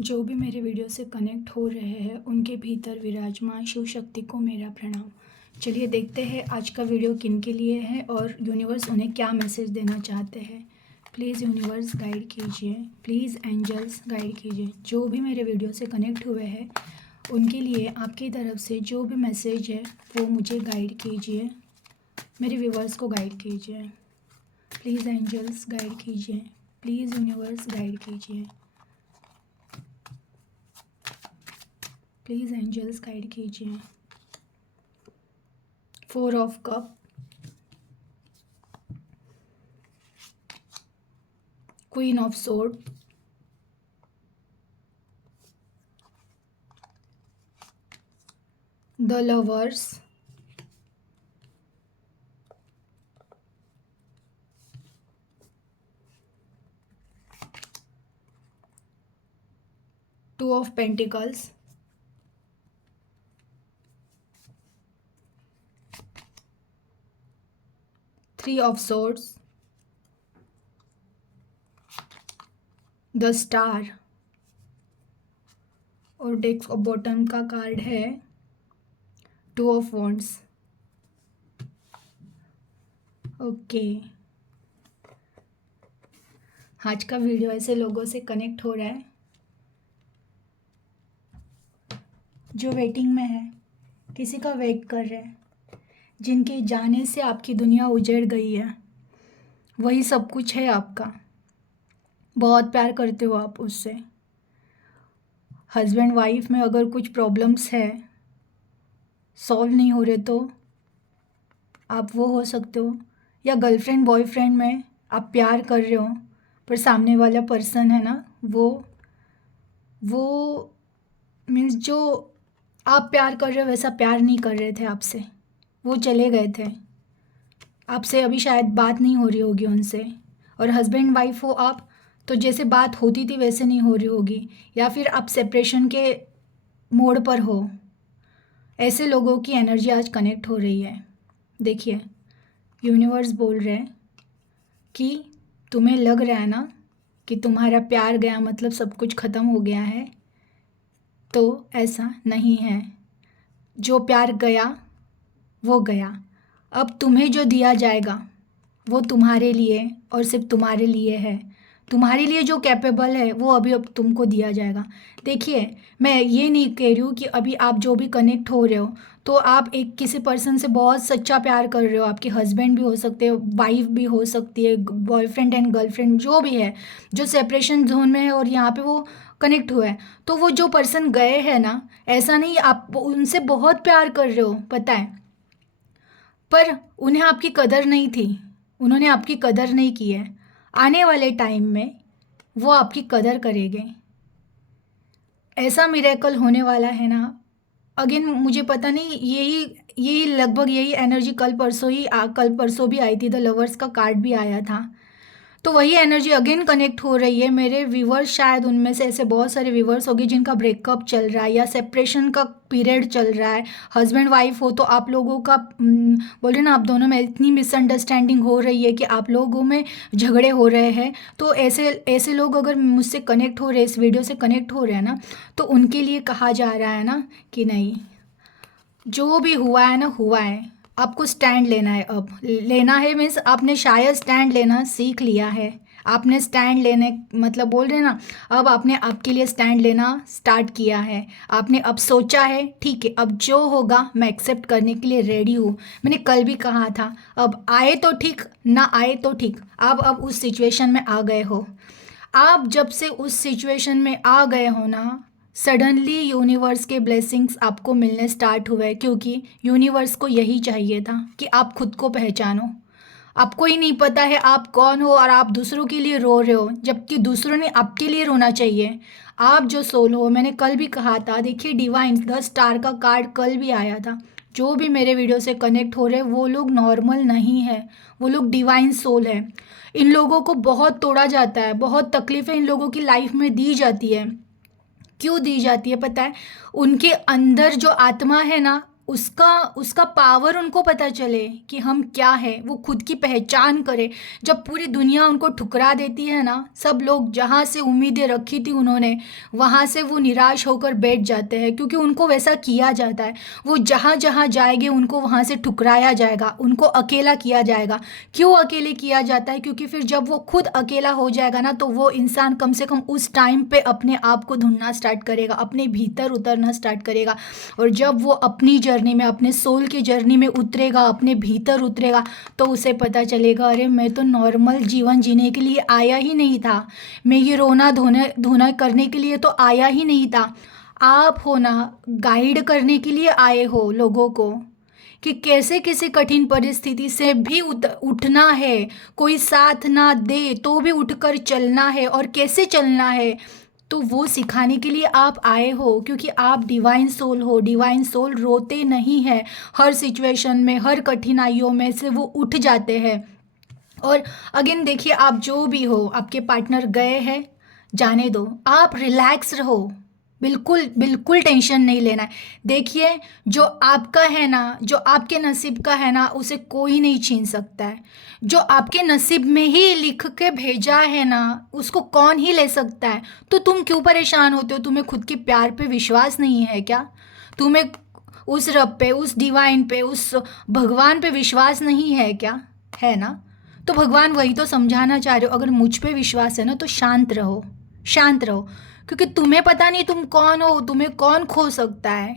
जो भी मेरे वीडियो से कनेक्ट हो रहे हैं उनके भीतर विराजमान शिव शक्ति को मेरा प्रणाम। चलिए देखते हैं आज का वीडियो किन के लिए है और यूनिवर्स उन्हें क्या मैसेज देना चाहते हैं। प्लीज़ यूनिवर्स गाइड कीजिए, प्लीज़ एंजल्स गाइड कीजिए। जो भी मेरे वीडियो से कनेक्ट हुए हैं उनके लिए आपकी तरफ से जो भी मैसेज है वो मुझे गाइड कीजिए, मेरे व्यूवर्स को गाइड कीजिए। प्लीज़ एंजल्स गाइड कीजिए, प्लीज़ यूनिवर्स गाइड कीजिए, प्लीज़ एंजल्स गाइड कीजिए। 4 of cup, queen of sword, the lovers, two of pentacles, three of swords, the star और डेस्क ऑफ बॉटम का कार्ड है टू ऑफ वॉन्ड्स। ओके, आज का video ऐसे लोगों से कनेक्ट हो रहा है जो वेटिंग में है, किसी का वेट कर रहे हैं, जिनके जाने से आपकी दुनिया उजड़ गई है। वही सब कुछ है आपका, बहुत प्यार करते हो आप उससे। हस्बैंड वाइफ में अगर कुछ प्रॉब्लम्स है, सॉल्व नहीं हो रहे, तो आप वो हो सकते हो, या गर्लफ्रेंड बॉयफ्रेंड में आप प्यार कर रहे हो पर सामने वाला पर्सन है ना, वो मीन्स जो आप प्यार कर रहे हो वैसा प्यार नहीं कर रहे थे आपसे, वो चले गए थे आपसे, अभी शायद बात नहीं हो रही होगी उनसे। और हस्बैंड वाइफ हो आप तो जैसे बात होती थी वैसे नहीं हो रही होगी, या फिर आप सेपरेशन के मोड़ पर हो। ऐसे लोगों की एनर्जी आज कनेक्ट हो रही है। देखिए, यूनिवर्स बोल रहे हैं कि तुम्हें लग रहा है ना कि तुम्हारा प्यार गया मतलब सब कुछ ख़त्म हो गया है, तो ऐसा नहीं है। जो प्यार गया वो गया, अब तुम्हें जो दिया जाएगा वो तुम्हारे लिए और सिर्फ तुम्हारे लिए है। तुम्हारे लिए जो कैपेबल है वो अभी अब तुमको दिया जाएगा। देखिए, मैं ये नहीं कह रही हूँ कि अभी आप जो भी कनेक्ट हो रहे हो तो आप एक किसी पर्सन से बहुत सच्चा प्यार कर रहे हो। आपके हस्बैंड भी हो सकते हैं, वाइफ भी हो सकती है, बॉयफ्रेंड एंड गर्लफ्रेंड जो भी है, जो सेपरेशन जोन में है और यहाँ पे वो कनेक्ट हुआ है। तो वो जो पर्सन गए हैं ना, ऐसा नहीं आप उनसे बहुत प्यार कर रहे हो, पता है, पर उन्हें आपकी कदर नहीं थी, उन्होंने आपकी कदर नहीं की है। आने वाले टाइम में वो आपकी कदर करेंगे। ऐसा मिरेकल होने वाला है ना। अगेन मुझे पता नहीं, यही लगभग यही एनर्जी कल परसों भी आई थी, द लवर्स का कार्ड भी आया था। तो वही एनर्जी अगेन कनेक्ट हो रही है। मेरे व्यूवर्स, शायद उनमें से ऐसे बहुत सारे व्यूवर्स होंगे जिनका ब्रेकअप चल रहा है या सेपरेशन का पीरियड चल रहा है। हस्बैंड वाइफ हो तो आप लोगों का बोले ना, आप दोनों में इतनी मिसअंडरस्टैंडिंग हो रही है कि आप लोगों में झगड़े हो रहे हैं। तो ऐसे ऐसे लोग अगर मुझसे कनेक्ट हो रहे, इस वीडियो से कनेक्ट हो रहे हैं ना, तो उनके लिए कहा जा रहा है ना कि नहीं, जो भी हुआ है ना हुआ है, आपको स्टैंड लेना है। अब लेना है मीन्स आपने शायद स्टैंड लेना सीख लिया है। आपने स्टैंड लेने मतलब बोल रहे ना, अब आपने आपके लिए स्टैंड लेना स्टार्ट किया है। आपने अब सोचा है ठीक है, अब जो होगा मैं एक्सेप्ट करने के लिए रेडी हूँ। मैंने कल भी कहा था, अब आए तो ठीक, ना आए तो ठीक, आप अब उस सिचुएशन में आ गए हो। आप जब से उस सिचुएशन में आ गए हो ना, सडनली यूनिवर्स के ब्लेसिंग्स आपको मिलने स्टार्ट हुए, क्योंकि यूनिवर्स को यही चाहिए था कि आप खुद को पहचानो। आपको ही नहीं पता है आप कौन हो और आप दूसरों के लिए रो रहे हो, जबकि दूसरों ने आपके लिए रोना चाहिए। आप जो सोल हो, मैंने कल भी कहा था, देखिए डिवाइन द स्टार का कार्ड कल भी आया था। जो भी मेरे वीडियो से कनेक्ट हो रहे हैं वो लोग नॉर्मल नहीं है, वो लोग डिवाइन सोल है। इन लोगों को बहुत तोड़ा जाता है, बहुत तकलीफ़ें इन लोगों की लाइफ में दी जाती है। क्यों दी जाती है पता है? उनके अंदर जो आत्मा है ना, उसका उसका पावर उनको पता चले कि हम क्या है, वो खुद की पहचान करे। जब पूरी दुनिया उनको ठुकरा देती है ना, सब लोग जहाँ से उम्मीदें रखी थी उन्होंने, वहाँ से वो निराश होकर बैठ जाते हैं, क्योंकि उनको वैसा किया जाता है। वो जहाँ जहाँ जाएंगे उनको वहाँ से ठुकराया जाएगा, उनको अकेला किया जाएगा। क्यों अकेले किया जाता है? क्योंकि फिर जब वो खुद अकेला हो जाएगा ना, तो वो इंसान कम से कम उस टाइम पे अपने आप को ढूंढना स्टार्ट करेगा, अपने भीतर उतरना स्टार्ट करेगा। और जब वो अपनी जर्नी में, अपने सोल की जर्नी में उतरेगा, अपने भीतर उतरेगा, तो उसे पता चलेगा, अरे मैं तो नॉर्मल जीवन जीने के लिए आया ही नहीं था, मैं ये रोना धोना धोना करने के लिए तो आया ही नहीं था। आप हो ना, गाइड करने के लिए आए हो लोगों को, कि कैसे किसी कठिन परिस्थिति से भी उठना है। कोई साथ ना दे तो भी उठकर चलना है, और कैसे चलना है, तो वो सिखाने के लिए आप आए हो। क्योंकि आप डिवाइन सोल हो। डिवाइन सोल रोते नहीं है, हर सिचुएशन में, हर कठिनाइयों में से वो उठ जाते हैं। और अगेन देखिए, आप जो भी हो, आपके पार्टनर गए हैं, जाने दो, आप रिलैक्स रहो। बिल्कुल बिल्कुल टेंशन नहीं लेना है। देखिए, जो आपका है ना, जो आपके नसीब का है ना, उसे कोई नहीं छीन सकता है। जो आपके नसीब में ही लिख के भेजा है ना, उसको कौन ही ले सकता है? तो तुम क्यों परेशान होते हो? तुम्हें खुद के प्यार पे विश्वास नहीं है क्या? तुम्हें उस रब पे, उस डिवाइन पे, उस भगवान पे विश्वास नहीं है क्या? है ना? तो भगवान वही तो समझाना चाह रहे हो। अगर मुझ पे विश्वास है ना, तो शांत रहो, शांत रहो। क्योंकि तुम्हें पता नहीं तुम कौन हो, तुम्हें कौन खो सकता है।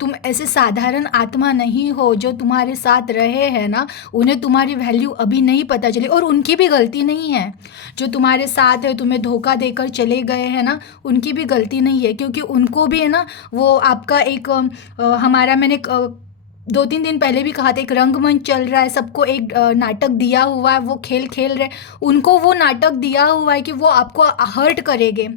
तुम ऐसे साधारण आत्मा नहीं हो। जो तुम्हारे साथ रहे हैं ना, उन्हें तुम्हारी वैल्यू अभी नहीं पता चली, और उनकी भी गलती नहीं है। जो तुम्हारे साथ है, तुम्हें धोखा देकर चले गए हैं ना, उनकी भी गलती नहीं है। क्योंकि उनको भी है ना, वो आपका एक हमारा, मैंने 2-3 दिन पहले भी कहा था, एक रंगमंच चल रहा है, सबको एक नाटक दिया हुआ है, वो खेल खेल रहे। उनको वो नाटक दिया हुआ है कि वो आपको हर्ट करेंगे,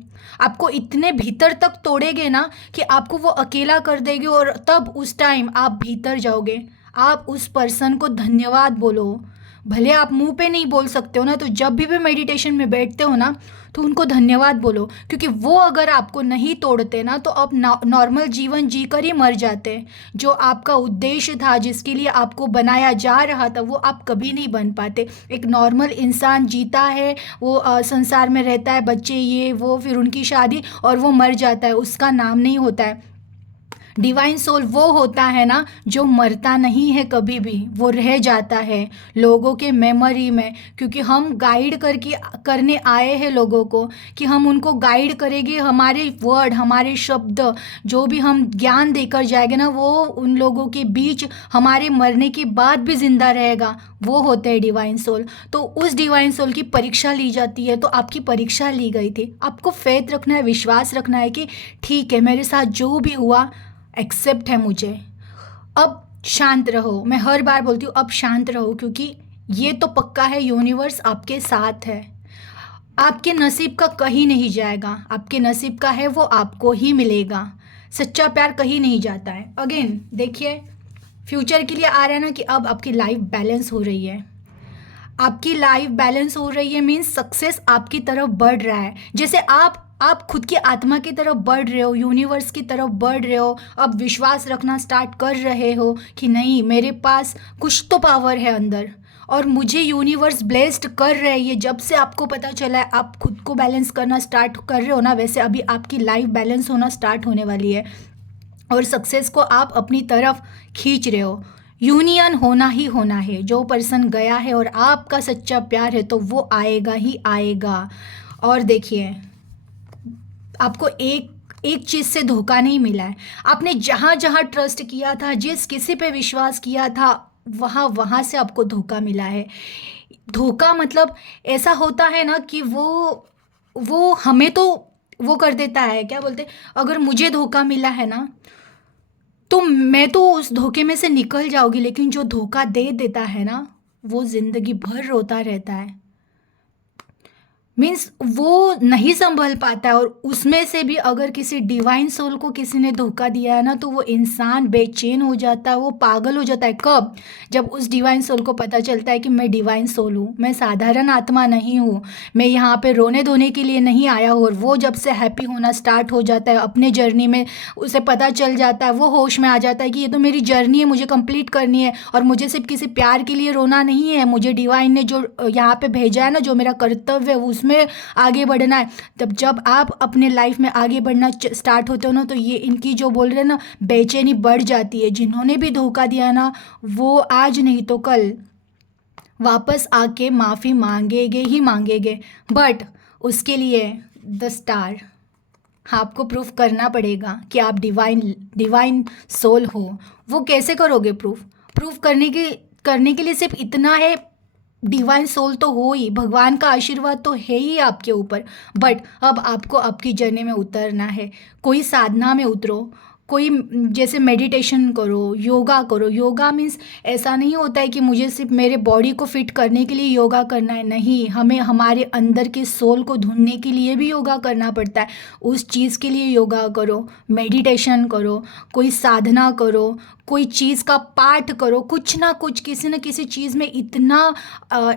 आपको इतने भीतर तक तोड़ेंगे ना, कि आपको वो अकेला कर देंगे। और तब उस टाइम आप भीतर जाओगे, आप उस पर्सन को धन्यवाद बोलो। भले आप मुंह पे नहीं बोल सकते हो ना, तो जब भी मेडिटेशन में बैठते हो ना, तो उनको धन्यवाद बोलो। क्योंकि वो अगर आपको नहीं तोड़ते ना, तो आप नॉर्मल जीवन जी कर ही मर जाते। जो आपका उद्देश्य था, जिसके लिए आपको बनाया जा रहा था, वो आप कभी नहीं बन पाते। एक नॉर्मल इंसान जीता है, वो संसार में रहता है, बच्चे ये वो, फिर उनकी शादी, और वो मर जाता है, उसका नाम नहीं होता है। डिवाइन सोल वो होता है ना, जो मरता नहीं है कभी भी, वो रह जाता है लोगों के मेमोरी में। क्योंकि हम गाइड करने आए हैं लोगों को, कि हम उनको गाइड करेंगे। हमारे वर्ड, हमारे शब्द, जो भी हम ज्ञान देकर जाएंगे ना, वो उन लोगों के बीच हमारे मरने के बाद भी जिंदा रहेगा। वो होते हैं डिवाइन सोल। तो उस डिवाइन सोल की परीक्षा ली जाती है। तो आपकी परीक्षा ली गई थी। आपको फेथ रखना है, विश्वास रखना है कि ठीक है, मेरे साथ जो भी हुआ एक्सेप्ट है मुझे। अब शांत रहो। मैं हर बार बोलती हूँ, अब शांत रहो, क्योंकि ये तो पक्का है, यूनिवर्स आपके साथ है। आपके नसीब का कहीं नहीं जाएगा, आपके नसीब का है वो आपको ही मिलेगा। सच्चा प्यार कहीं नहीं जाता है। अगेन देखिए, फ्यूचर के लिए आ रहा है ना, कि अब आपकी लाइफ बैलेंस हो रही है। आपकी लाइफ बैलेंस हो रही है मीन्स सक्सेस आपकी तरफ बढ़ रहा है। जैसे आप खुद की आत्मा की तरफ बढ़ रहे हो, यूनिवर्स की तरफ बढ़ रहे हो। अब विश्वास रखना स्टार्ट कर रहे हो कि नहीं, मेरे पास कुछ तो पावर है अंदर, और मुझे यूनिवर्स ब्लेस्ड कर रहे हैं। ये जब से आपको पता चला है, आप खुद को बैलेंस करना स्टार्ट कर रहे हो ना, वैसे अभी आपकी लाइफ बैलेंस होना स्टार्ट होने वाली है। और सक्सेस को आप अपनी तरफ खींच रहे हो। यूनियन होना ही होना है। जो पर्सन गया है और आपका सच्चा प्यार है, तो वो आएगा ही आएगा। और देखिए, आपको एक एक चीज़ से धोखा नहीं मिला है। आपने जहाँ जहाँ ट्रस्ट किया था, जिस किसी पे विश्वास किया था, वहाँ वहाँ से आपको धोखा मिला है। धोखा मतलब ऐसा होता है ना, कि वो हमें तो वो कर देता है, क्या बोलते, अगर मुझे धोखा मिला है ना, तो मैं तो उस धोखे में से निकल जाऊंगी। लेकिन जो धोखा दे देता है ना, वो जिंदगी भर रोता रहता है। मीन्स वो नहीं संभल पाता है। और उसमें से भी अगर किसी डिवाइन सोल को किसी ने धोखा दिया है ना, तो वो इंसान बेचैन हो जाता है, वो पागल हो जाता है। कब? जब उस डिवाइन सोल को पता चलता है कि मैं डिवाइन सोल हूँ, मैं साधारण आत्मा नहीं हूँ, मैं यहाँ पे रोने धोने के लिए नहीं आया हूँ। और वो जब से हैप्पी होना स्टार्ट हो जाता है अपने जर्नी में, उसे पता चल जाता है, वो होश में आ जाता है कि ये तो मेरी जर्नी है, मुझे कंप्लीट करनी है, और मुझे सिर्फ किसी प्यार के लिए रोना नहीं है, मुझे डिवाइन ने जो यहाँ पे भेजा है ना, जो मेरा कर्तव्य है, उसमें आगे बढ़ना है। तब जब आप अपने लाइफ में आगे बढ़ना स्टार्ट होते हो ना, तो ये इनकी जो बोल रहे हैं ना, बेचैनी बढ़ जाती है। जिन्होंने भी धोखा दिया ना, वो आज नहीं तो कल वापस आके माफ़ी मांगेंगे ही मांगेंगे। बट उसके लिए द स्टार, आपको प्रूफ करना पड़ेगा कि आप डिवाइन डिवाइन सोल हो। वो कैसे करोगे प्रूफ? प्रूफ करने के लिए सिर्फ इतना है, डिवाइन सोल तो हो ही, भगवान का आशीर्वाद तो है ही आपके ऊपर। बट अब आपको आपकी जर्नी में उतरना है। कोई साधना में उतरो, कोई जैसे मेडिटेशन करो, योगा करो। योगा मीन्स ऐसा नहीं होता है कि मुझे सिर्फ मेरे बॉडी को फिट करने के लिए योगा करना है, नहीं, हमें हमारे अंदर के सोल को ढूंढने के लिए भी योगा करना पड़ता है। उस चीज़ के लिए योगा करो, मेडिटेशन करो, कोई साधना करो, कोई चीज़ का पाठ करो, कुछ ना कुछ किसी न किसी चीज़ में इतना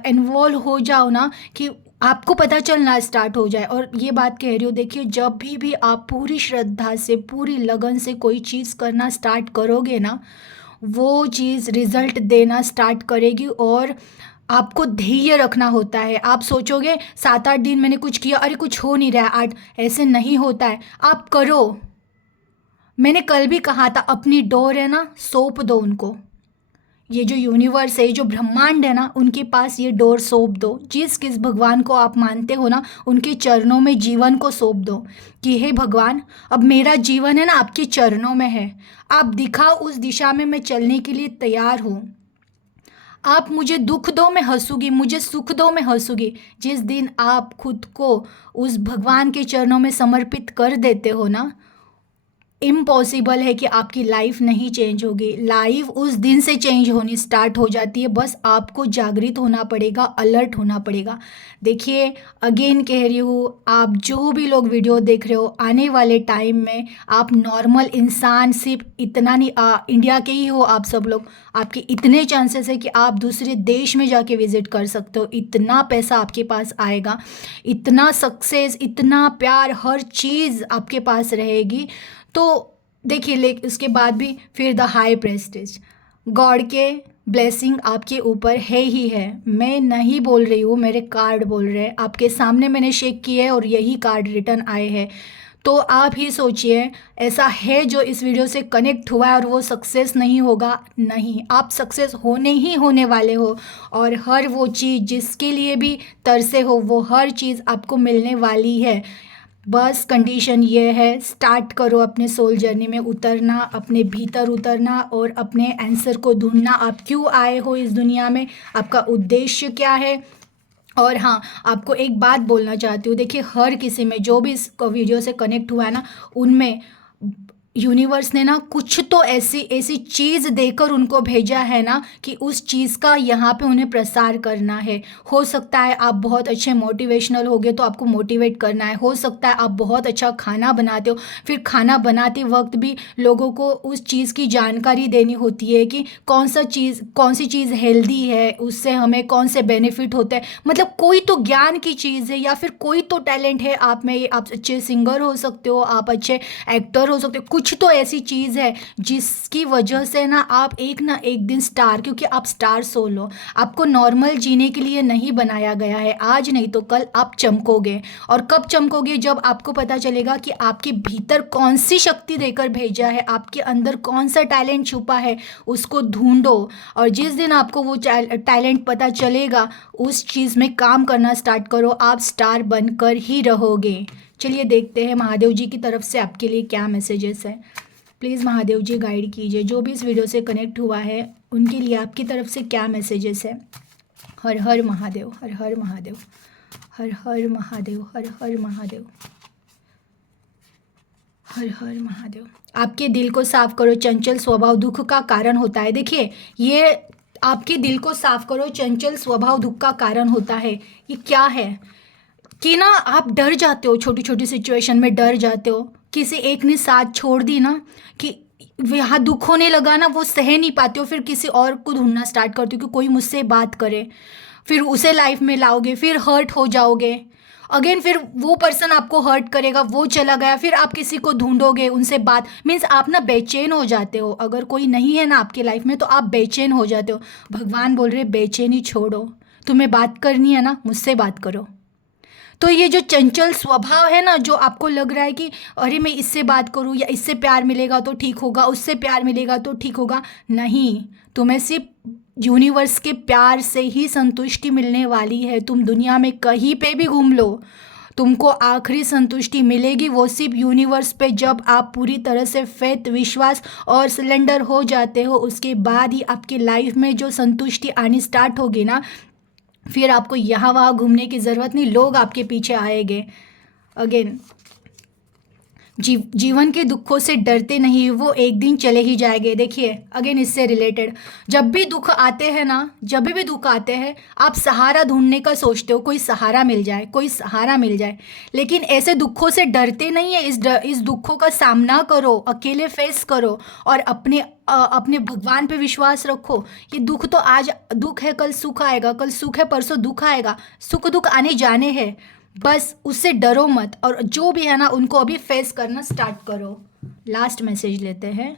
इन्वॉल्व हो जाओ ना कि आपको पता चलना स्टार्ट हो जाए। और ये बात कह रही हूँ, देखिए, जब भी आप पूरी श्रद्धा से, पूरी लगन से कोई चीज़ करना स्टार्ट करोगे ना, वो चीज़ रिजल्ट देना स्टार्ट करेगी। और आपको धैर्य रखना होता है। आप सोचोगे 7-8 दिन मैंने कुछ किया, अरे कुछ हो नहीं रहा है, 8, ऐसे नहीं होता है। आप करो। मैंने कल भी कहा था, अपनी डोर है ना, सौंप दो उनको। ये जो यूनिवर्स है, जो ब्रह्मांड है ना, उनके पास ये डोर सौंप दो। जिस किस भगवान को आप मानते हो ना, उनके चरणों में जीवन को सौंप दो कि हे भगवान, अब मेरा जीवन है ना आपके चरणों में है, आप दिखाओ, उस दिशा में मैं चलने के लिए तैयार हूँ। आप मुझे दुख दो, मैं हंसूंगी, मुझे सुख दो, मैं हंसूंगी। जिस दिन आप खुद को उस भगवान के चरणों में समर्पित कर देते हो ना, इम्पॉसिबल है कि आपकी लाइफ नहीं चेंज होगी। लाइफ उस दिन से चेंज होनी स्टार्ट हो जाती है। बस आपको जागृत होना पड़ेगा, अलर्ट होना पड़ेगा। देखिए, अगेन कह रही हूँ, आप जो भी लोग वीडियो देख रहे हो, आने वाले टाइम में आप नॉर्मल इंसान, सिर्फ इतना नहीं, इंडिया के ही हो आप सब लोग, आपके इतने चांसेस है कि आप दूसरे देश में जाके विजिट कर सकते हो। इतना पैसा आपके पास आएगा, इतना सक्सेस, इतना प्यार, हर चीज़ आपके पास रहेगी। तो देखिए, उसके बाद भी फिर द हाई प्रेस्टिज, गॉड के ब्लेसिंग आपके ऊपर है ही है। मैं नहीं बोल रही हूँ, मेरे कार्ड बोल रहे हैं, आपके सामने मैंने शेक किए है और यही कार्ड रिटर्न आए हैं। तो आप ही सोचिए, ऐसा है जो इस वीडियो से कनेक्ट हुआ है और वो सक्सेस नहीं होगा? नहीं, आप सक्सेस होने ही होने वाले हो। और हर वो चीज़ जिसके लिए भी तरसे हो, वो हर चीज़ आपको मिलने वाली है। बस कंडीशन ये है, स्टार्ट करो अपने सोल जर्नी में उतरना, अपने भीतर उतरना और अपने आंसर को ढूंढना। आप क्यों आए हो इस दुनिया में, आपका उद्देश्य क्या है। और हाँ, आपको एक बात बोलना चाहती हूँ, देखिए, हर किसी में जो भी इस वीडियो से कनेक्ट हुआ है ना, उनमें यूनिवर्स ने ना कुछ तो ऐसी ऐसी चीज़ देकर उनको भेजा है ना, कि उस चीज़ का यहाँ पे उन्हें प्रसार करना है। हो सकता है आप बहुत अच्छे मोटिवेशनल होगे तो आपको मोटिवेट करना है। हो सकता है आप बहुत अच्छा खाना बनाते हो, फिर खाना बनाते वक्त भी लोगों को उस चीज़ की जानकारी देनी होती है कि कौन सी चीज़ हेल्दी है, उससे हमें कौन से बेनिफिट होते हैं। मतलब कोई तो ज्ञान की चीज़ है, या फिर कोई तो टैलेंट है आप में। आप अच्छे सिंगर हो सकते हो, आप अच्छे एक्टर हो सकते हो, कुछ तो ऐसी चीज़ है जिसकी वजह से ना एक दिन स्टार, क्योंकि आप स्टार सोल हो, आपको नॉर्मल जीने के लिए नहीं बनाया गया है। आज नहीं तो कल आप चमकोगे। और कब चमकोगे? जब आपको पता चलेगा कि आपके भीतर कौन सी शक्ति देकर भेजा है, आपके अंदर कौन सा टैलेंट छुपा है, उसको ढूंढो। और जिस दिन आपको वो टैलेंट पता चलेगा, उस चीज़ में काम करना स्टार्ट करो, आप स्टार बनकर ही रहोगे। चलिए देखते हैं महादेव जी की तरफ से आपके लिए क्या मैसेजेस है। प्लीज़ महादेव जी गाइड कीजिए, जो भी इस वीडियो से कनेक्ट हुआ है उनके लिए आपकी तरफ से क्या मैसेजेस है। हर हर महादेव, हर हर महादेव, हर हर महादेव, हर हर महादेव, हर हर महादेव। आपके दिल को साफ करो, चंचल स्वभाव दुख का कारण होता है। देखिए, ये आपके दिल को साफ करो, चंचल स्वभाव दुख का कारण होता है। ये क्या है? कि ना आप डर जाते हो, छोटी छोटी सिचुएशन में डर जाते हो। किसी एक ने साथ छोड़ दी ना कि यहाँ दुख होने लगा ना, वो सह नहीं पाते हो, फिर किसी और को ढूंढना स्टार्ट करते हो कि कोई मुझसे बात करे, फिर उसे लाइफ में लाओगे, फिर हर्ट हो जाओगे अगेन, फिर वो पर्सन आपको हर्ट करेगा, वो चला गया, फिर आप किसी को ढूंढोगे, उनसे बात मीन्स आप ना बेचैन हो जाते हो। अगर कोई नहीं है ना आपकी लाइफ में तो आप बेचैन हो जाते हो। भगवान बोल रहे बेचैनी छोड़ो, तुम्हें बात करनी है ना मुझसे बात करो। तो ये जो चंचल स्वभाव है ना, जो आपको लग रहा है कि अरे मैं इससे बात करूं या इससे प्यार मिलेगा तो ठीक होगा, उससे प्यार मिलेगा तो ठीक होगा, नहीं, तुम्हें सिर्फ यूनिवर्स के प्यार से ही संतुष्टि मिलने वाली है। तुम दुनिया में कहीं पे भी घूम लो, तुमको आखिरी संतुष्टि मिलेगी वो सिर्फ यूनिवर्स पे। जब आप पूरी तरह से फेथ, विश्वास और सिलेंडर हो जाते हो, उसके बाद ही आपकी लाइफ में जो संतुष्टि आनी स्टार्ट होगी ना, फिर आपको यहाँ वहाँ घूमने की ज़रूरत नहीं, लोग आपके पीछे आएंगे। अगेन, जीवन के दुखों से डरते नहीं, वो एक दिन चले ही जाएंगे। देखिए अगेन इससे रिलेटेड, जब भी दुख आते हैं ना, जब भी दुख आते हैं आप सहारा ढूंढने का सोचते हो, कोई सहारा मिल जाए, कोई सहारा मिल जाए, लेकिन ऐसे दुखों से डरते नहीं है। इस दुखों का सामना करो, अकेले फेस करो और अपने भगवान पे विश्वास रखो। ये दुख तो आज दुख है, कल सुख आएगा, कल सुख है, परसों दुख आएगा, सुख दुख आने जाने हैं, बस उससे डरो मत, और जो भी है ना उनको अभी फेस करना स्टार्ट करो। लास्ट मैसेज लेते हैं।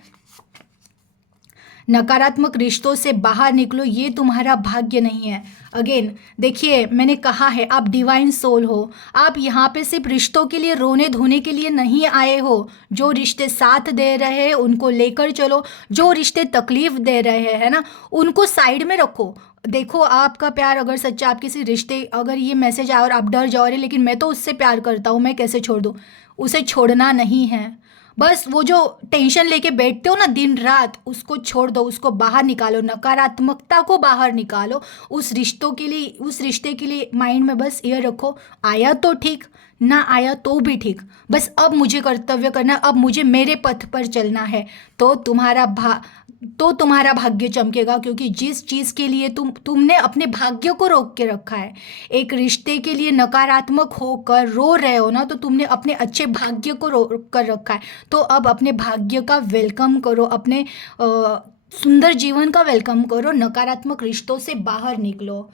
नकारात्मक रिश्तों से बाहर निकलो, ये तुम्हारा भाग्य नहीं है। अगेन देखिए, मैंने कहा है आप डिवाइन सोल हो, आप यहाँ पे सिर्फ रिश्तों के लिए, रोने धोने के लिए नहीं आए हो। जो रिश्ते साथ दे रहे हैं उनको लेकर चलो, जो रिश्ते तकलीफ दे रहे हैं ना उनको साइड में रखो। देखो आपका प्यार अगर सच्चा, आप किसी रिश्ते, अगर ये मैसेज आए और आप डर जाओ, रहे लेकिन मैं तो उससे प्यार करता हूँ, मैं कैसे छोड़ दूँ, उसे छोड़ना नहीं है। बस वो जो टेंशन लेके बैठते हो ना दिन रात, उसको छोड़ दो, उसको बाहर निकालो, नकारात्मकता को बाहर निकालो। उस रिश्तों के लिए, उस रिश्ते के लिए माइंड में बस ये रखो, आया तो ठीक, ना आया तो भी ठीक, बस अब मुझे कर्तव्य करना, अब मुझे मेरे पथ पर चलना है। तो तुम्हारा भाग्य चमकेगा, क्योंकि जिस चीज़ के लिए तुमने अपने भाग्य को रोक के रखा है, एक रिश्ते के लिए नकारात्मक होकर रो रहे हो ना, तो तुमने अपने अच्छे भाग्य को रोक कर रखा है। तो अब अपने भाग्य का वेलकम करो, अपने सुंदर जीवन का वेलकम करो, नकारात्मक रिश्तों से बाहर निकलो।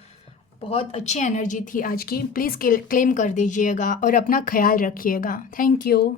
बहुत अच्छी एनर्जी थी आज की, प्लीज़ क्लेम कर दीजिएगा और अपना ख्याल रखिएगा। Thank you.